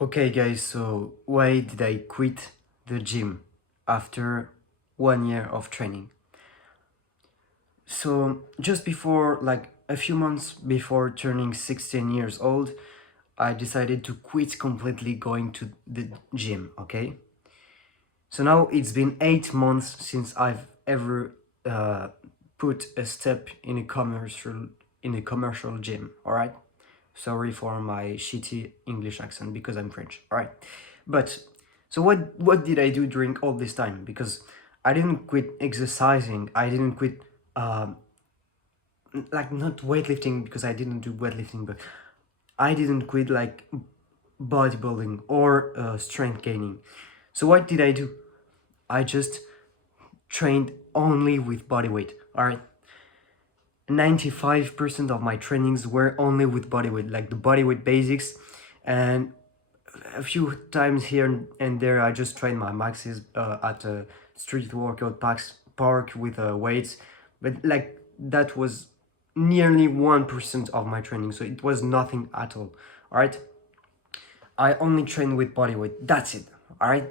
Okay guys, so why did I quit the gym after 1 year of training? So just before, like a few months before turning 16 years old, I decided to quit completely going to the gym, okay? So now it's been 8 months since I've ever uh, put a step in a commercial gym, alright? Sorry for my shitty English accent because I'm French. All right, but so what did I do during all this time? Because I didn't quit exercising. I didn't quit like not weightlifting because I didn't do weightlifting, but I didn't quit like bodybuilding or strength gaining. So what did I do? I just trained only with body weight. All right. 95% of my trainings were only with bodyweight, like the bodyweight basics, and a few times here and there I just train my maxes at a street workout park with weights, but like that was nearly 1% of my training, so it was nothing at all. All right, I only train with bodyweight, that's it. All right,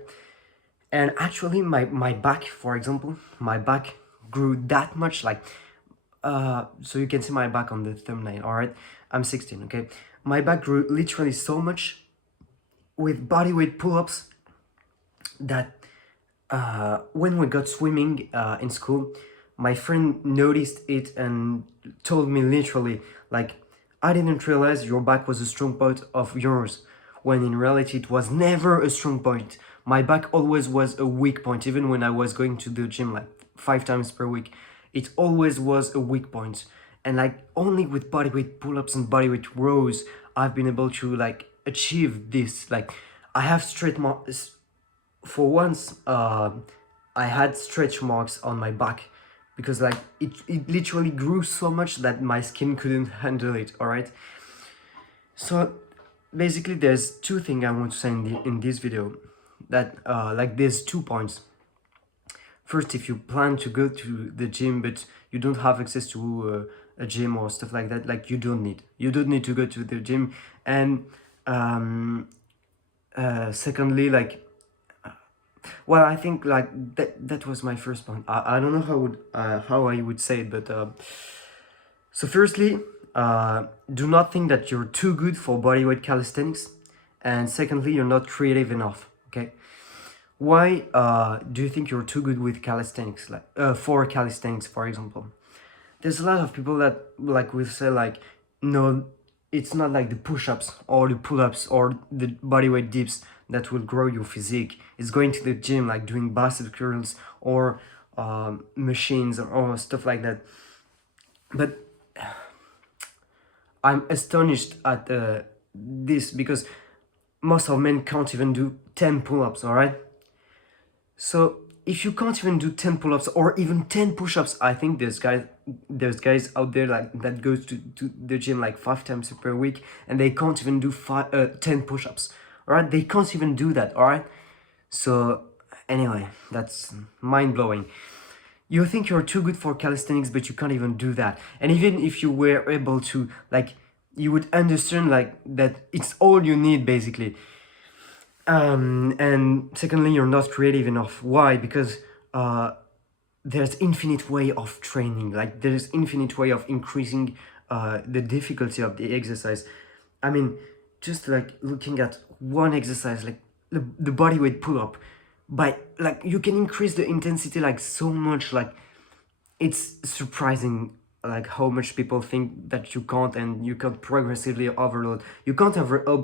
and actually my back, for example, my back grew that much, like so you can see my back on the thumbnail. All right, I'm 16. Okay, my back grew literally so much with bodyweight pull-ups that when we got swimming in school, my friend noticed it and told me literally, like, I didn't realize your back was a strong point of yours, when in reality it was never a strong point. My back always was a weak point, even when I was going to the gym like 5 times per week. It always was a weak point. And like only with bodyweight pull-ups and bodyweight rows, I've been able to like achieve this. Like I have straight marks. For once, I had stretch marks on my back because like it literally grew so much that my skin couldn't handle it. All right. So basically there's two things I want to say in this video, that like there's 2 points. First, if you plan to go to the gym but you don't have access to a gym or stuff like that, like you don't need to go to the gym. And secondly, like, well, I think like that was my first point. I don't know how I would say it, but so firstly, do not think that you're too good for bodyweight calisthenics, and secondly, you're not creative enough. Okay, why do you think you're too good with calisthenics, like for calisthenics, for example? There's a lot of people that like will say like, no, it's not like the push-ups or the pull-ups or the bodyweight dips that will grow your physique. It's going to the gym, like doing bicep curls or machines or stuff like that. But I'm astonished at this because most of men can't even do 10 pull-ups, all right? So if you can't even do 10 pull-ups or even 10 push-ups, I think there's guys out there like that goes to the gym like 5 times per week and they can't even do 10 push-ups. All right, they can't even do that. All right, so anyway, that's mind-blowing. You think you're too good for calisthenics, but you can't even do that. And even if you were able to, like, you would understand like that it's all you need basically. And secondly, you're not creative enough. Why? Because there's infinite way of training. Like there's infinite way of increasing the difficulty of the exercise. I mean, just like looking at one exercise, like the body weight pull up, by like you can increase the intensity like so much. Like it's surprising like how much people think that you can't, and you can progressively overload. You can't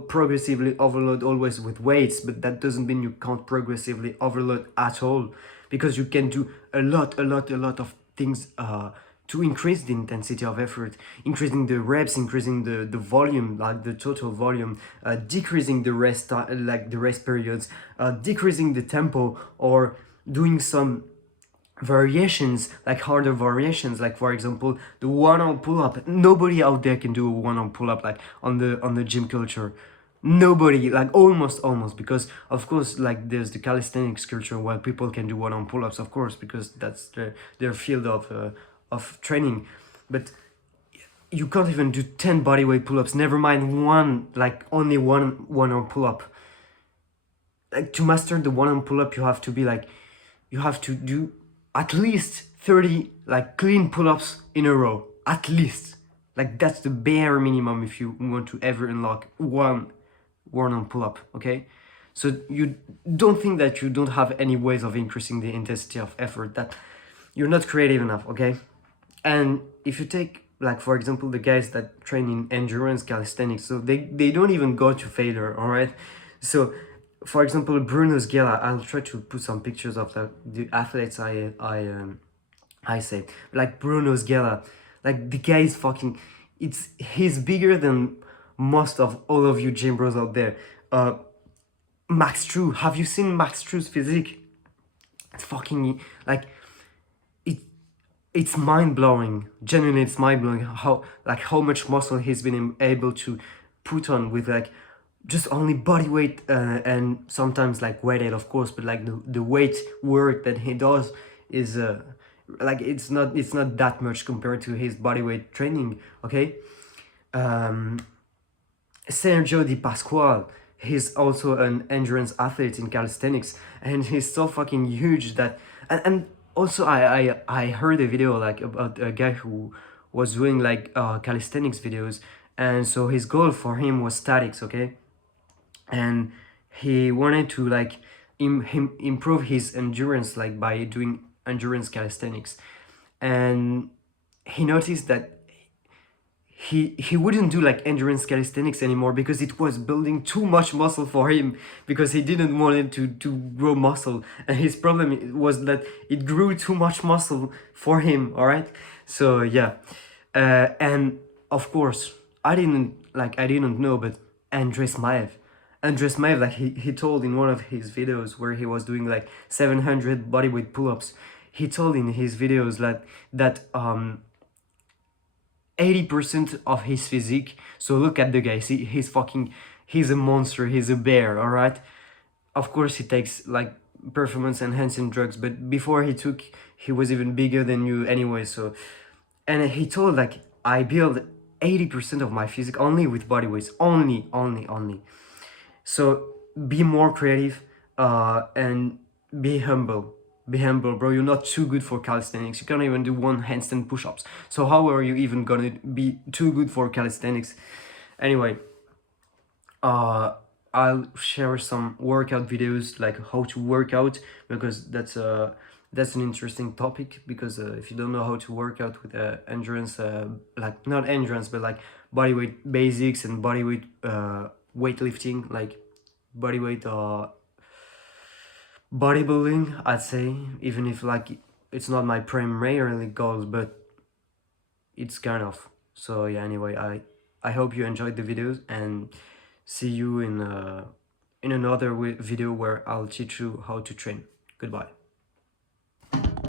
progressively overload always with weights, but that doesn't mean you can't progressively overload at all, because you can do a lot of things to increase the intensity of effort, increasing the reps, increasing the volume, like the total volume, decreasing the rest like the rest periods, decreasing the tempo, or doing some variations, like harder variations, like for example the one-arm pull-up. Nobody out there can do a one-arm pull-up like on the gym culture. Nobody, like almost, because of course like there's the calisthenics culture where people can do one-arm pull-ups, of course, because that's their field of training. But you can't even do 10 bodyweight pull-ups, never mind one, like only one arm pull-up. like to master the one arm pull-up, you have to be like, you have to do at least 30 like clean pull-ups in a row, at least. Like that's the bare minimum if you want to ever unlock one arm pull-up, okay? So you don't think that you don't have any ways of increasing the intensity of effort, that you're not creative enough, okay? And if you take, like, for example, the guys that train in endurance calisthenics, so they don't even go to failure, all right? So, for example, Bruno Sgela, I'll try to put some pictures of the athletes I say. Like Bruno Sgela, like the guy is fucking, he's bigger than most of all of you gym bros out there. Max True, have you seen Max True's physique? It's fucking, like, it's mind-blowing. Genuinely, it's mind-blowing how much muscle he's been able to put on with like just only body weight and sometimes like weighted, of course, but like the weight work that he does is like it's not that much compared to his body weight training, okay? Sergio Di Pasquale, he's also an endurance athlete in calisthenics, and he's so fucking huge that, and also I heard a video like about a guy who was doing like calisthenics videos, and so his goal for him was statics, okay? And he wanted to like improve his endurance like by doing endurance calisthenics, and he noticed that he wouldn't do like endurance calisthenics anymore because it was building too much muscle for him, because he didn't want it to grow muscle, and his problem was that it grew too much muscle for him, all right? So yeah, and of course I didn't know, but Andres Maev, like he told in one of his videos where he was doing like 700 bodyweight pull-ups, he told in his videos that 80% of his physique, so look at the guy, see, he's a monster, he's a bear, all right? Of course he takes like performance enhancing drugs, but before he was even bigger than you anyway. So, and he told like, I build 80% of my physique only with body weights, only. So be more creative and be humble. Be humble, bro. You're not too good for calisthenics. You can't even do one handstand push-ups. So how are you even gonna be too good for calisthenics? Anyway, I'll share some workout videos, like how to work out, because that's an interesting topic. Because if you don't know how to work out with endurance, like not endurance, but like bodyweight basics and bodyweight weightlifting, like bodyweight bodybuilding, I'd say, even if like it's not my primary goal, but it's kind of. So yeah, anyway, I hope you enjoyed the videos, and see you in another video where I'll teach you how to train. Goodbye.